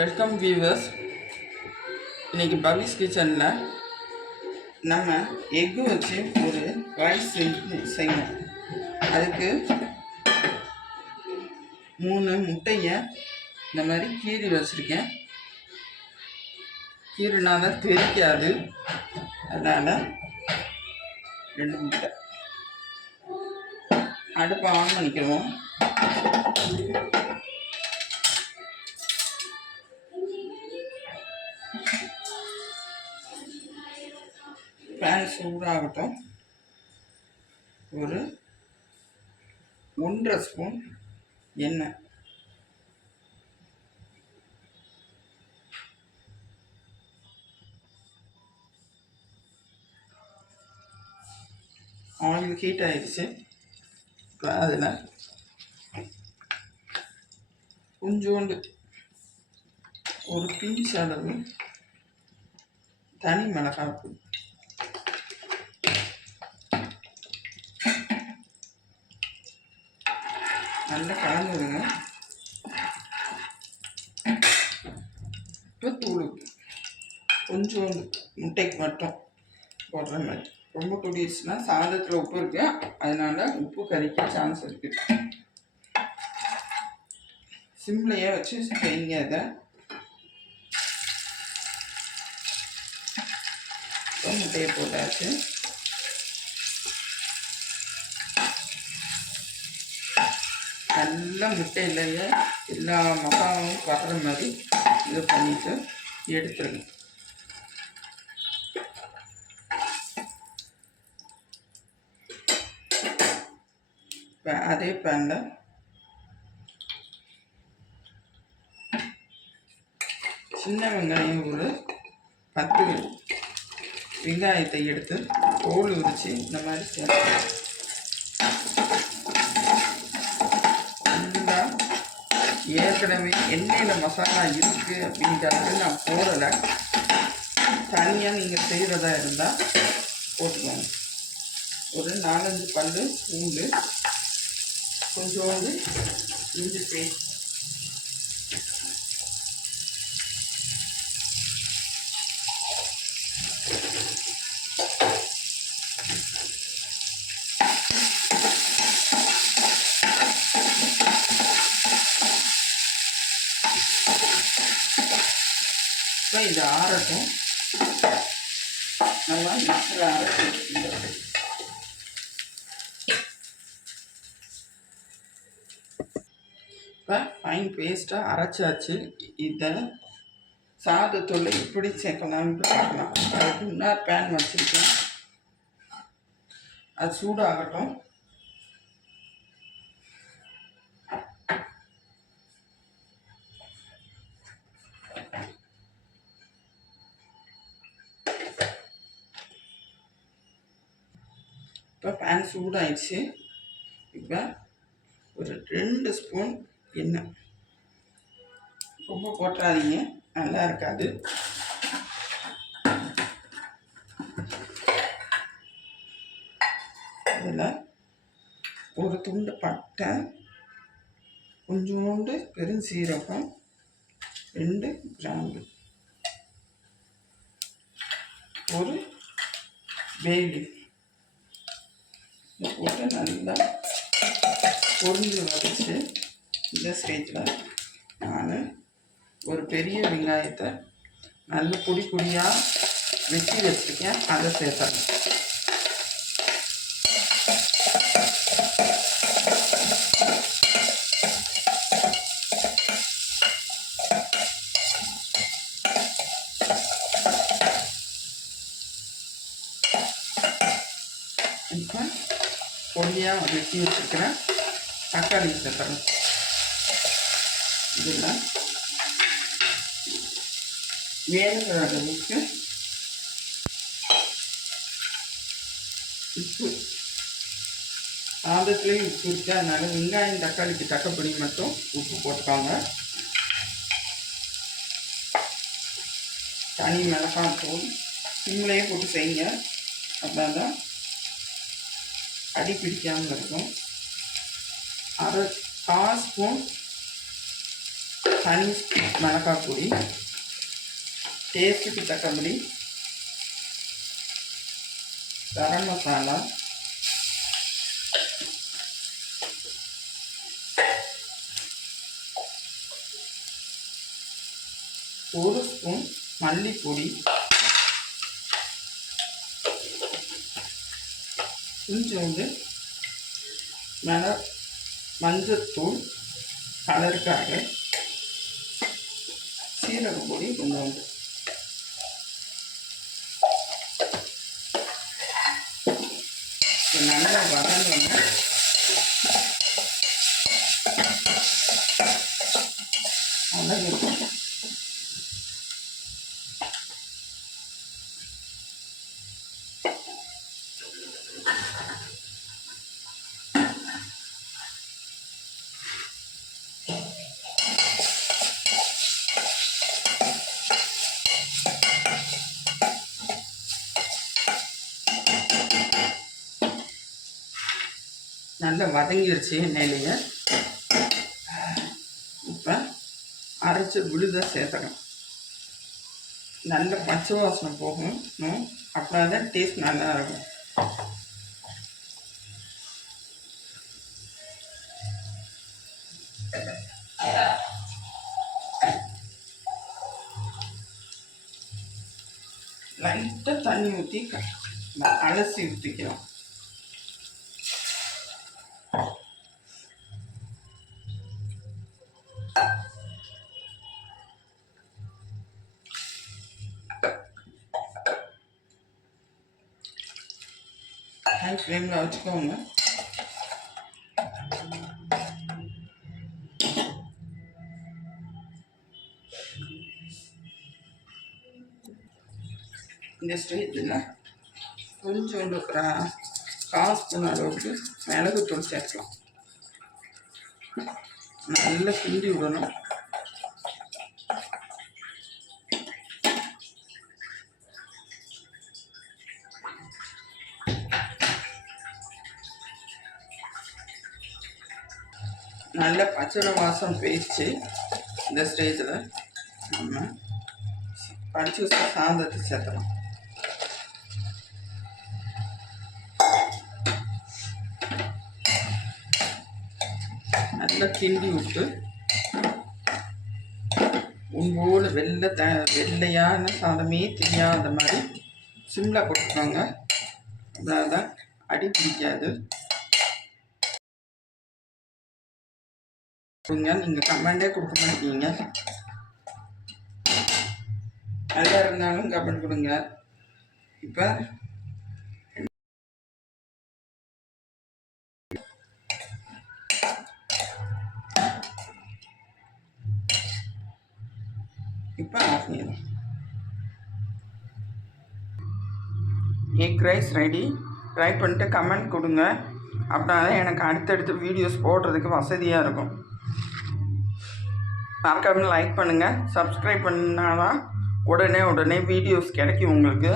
Welcome viewers. இன்றைக்கி பவிஸ் கிச்சனில் நம்ம எக்கு வச்சு ஒரு ரைஸ் செய்யணும். அதுக்கு 3 முட்டையை இந்த மாதிரி கீறி வச்சுருக்கேன். கீறினா தான் தெரிக்காது, அதனால் 2 முட்டை. அடுப்பை ஆன் பண்ணிக்கிறோம். பேன் சூடாகட்டும். ஒரு 1.5 ஸ்பூன் எண்ணெய், ஆயில் ஹீட் ஆகிடுச்சு. இப்போ அதில் கொஞ்சோண்டு ஒரு பிஞ்ச் அளவு தனி மிளகாய் தூள், நல்லா கலந்து விடுங்க. இப்போ தூள் கொஞ்சோண்டு முட்டைக்கு மட்டும் போடுற மாதிரி. ரொம்ப குடிச்சுன்னா சாதத்தில் உப்பு இருக்கு, அதனால உப்பு கறிக்க சான்ஸ் இருக்கு. சிம்லையே வச்சு செய்யுங்க. அதை முட்டையை போட்டாச்சு. நல்லா முட்டையிலேயே எல்லா மசாலாவும் வர்ற மாதிரி இதை பண்ணிட்டு எடுத்துருங்க. அதே பேனில் சின்ன வெங்காயம் ஒரு 10 வெங்காயத்தை எடுத்து தோல் உரித்து இந்த மாதிரி சேர்த்து நல்லா, ஏற்கனவே எண்ணெயில் மசாலா இருக்குது அப்படிங்கிறது நான் போடலை. தனியாக நீங்கள் செய்கிறதா இருந்தால் போட்டுக்கோங்க. ஒரு 4-5 பல்லு பூண்டு, கொஞ்சோண்டு இஞ்சி பேஸ்ட், இப்போ இது ஆறட்டும். நல்லா மிக்சரை அரைச்சி வச்சுக்கிட்டு இப்போ ஃபைன் பேஸ்ட்டாக அரைச்சாச்சு. இதை சாதத்தூள் இப்படி சேர்க்கலாம்னு பார்க்கலாம். அதுக்கு இன்னொரு பேன் வச்சுருக்கேன், அது சூடாகட்டும். இப்போ பேன் சூடாகிடுச்சு. இப்போ ஒரு 2 ஸ்பூன் எண்ணெய், ரொம்ப போட்டுறாதீங்க, நல்லா இருக்காது. அதில் ஒரு துண்டு பட்டை, கொஞ்சோண்டு பெருஞ்சீரகம், 2 கிராம்பு, ஒரு வேலி போட்டு நல்லா பொரிஞ்சு வச்சு இந்த ஸ்டேஜில் நான் ஒரு பெரிய வெங்காயத்தை நல்ல பொடி பொடியாக வெட்டி வச்சுருக்கேன், அதை சேர்த்தேன். இப்போ பொடியாக வெட்டி வச்சுருக்கிறேன் தக்காளி சேர்த்துறேன். இதில் வேணுங்கிற அளவுக்கு உப்பு, சாதத்துலேயும் உப்பு இருக்குது, அதனால் வெங்காயம் தக்காளிக்கு தக்கப்படி மட்டும் உப்பு போட்டுக்காங்க. தனி மிளகாய் தூள் சிம்லையே போட்டு செய்யுங்க, அப்படின்னா தான் அடி பிடிக்காமல் இருக்கும். 1/4 ஸ்பூன் தனி மிளகாய் பொடி, டேஸ்ட்டுக்கு தக்கபடி கரம் மசாலா, ஒரு ஸ்பூன் மல்லிப்பொடி, கொஞ்சோண்டு மஞ்சத்தூள் கலருக்காக, சீரக பொடி கொஞ்சோண்டு. நல்லா வதங்கணும். வதங்கணும். நல்லா வதங்கிருச்சு எண்ணெயிலேயே. இப்போ அரைச்சி விழுத சேர்த்துக்கணும். நல்ல பச்சை வாசனை போகணும். அப்படின்னா தான் டேஸ்ட் நல்லா இருக்கும். லைட்டாக தண்ணி ஊற்றி அலசி ஊற்றிக்கலாம். ஹை ஃப்ளேமில் வச்சுக்கோங்க. இந்த ஸ்டேஜில் கொஞ்சோண்டு கால் ஸ்பூன் அளவுக்கு மிளகுத்தூள் சேர்க்கலாம். நல்லா கிண்டி விடணும். நல்ல பச்சை வாசம் போயிடுச்சு. இந்த ஸ்டேஜில் நம்ம படித்து வச்ச சாதத்தை சேர்த்தலாம். நல்லா கிண்டி விட்டு உங்களோட வெள்ளையான சாதமே தெரியாத மாதிரி சிம்மில் போட்டுக்கோங்க. அதான் அடி பிடிக்காது. நீங்கள் கமெண்டே கொடுக்க மாட்டீங்க. நல்லா இருந்தாலும் கமெண்ட் கொடுங்க. இப்போ ஆஃப் பண்ணிடலாம். Egg rice ready. ட்ரை பண்ணிட்டு கமெண்ட் கொடுங்க. அப்படின்னா தான் எனக்கு அடுத்தடுத்து வீடியோஸ் போடுறதுக்கு வசதியாக இருக்கும். மறக்காம லைக் பண்ணுங்கள். சப்ஸ்கிரைப் பண்ணாதான் உடனே வீடியோஸ் கிடைக்கும் உங்களுக்கு.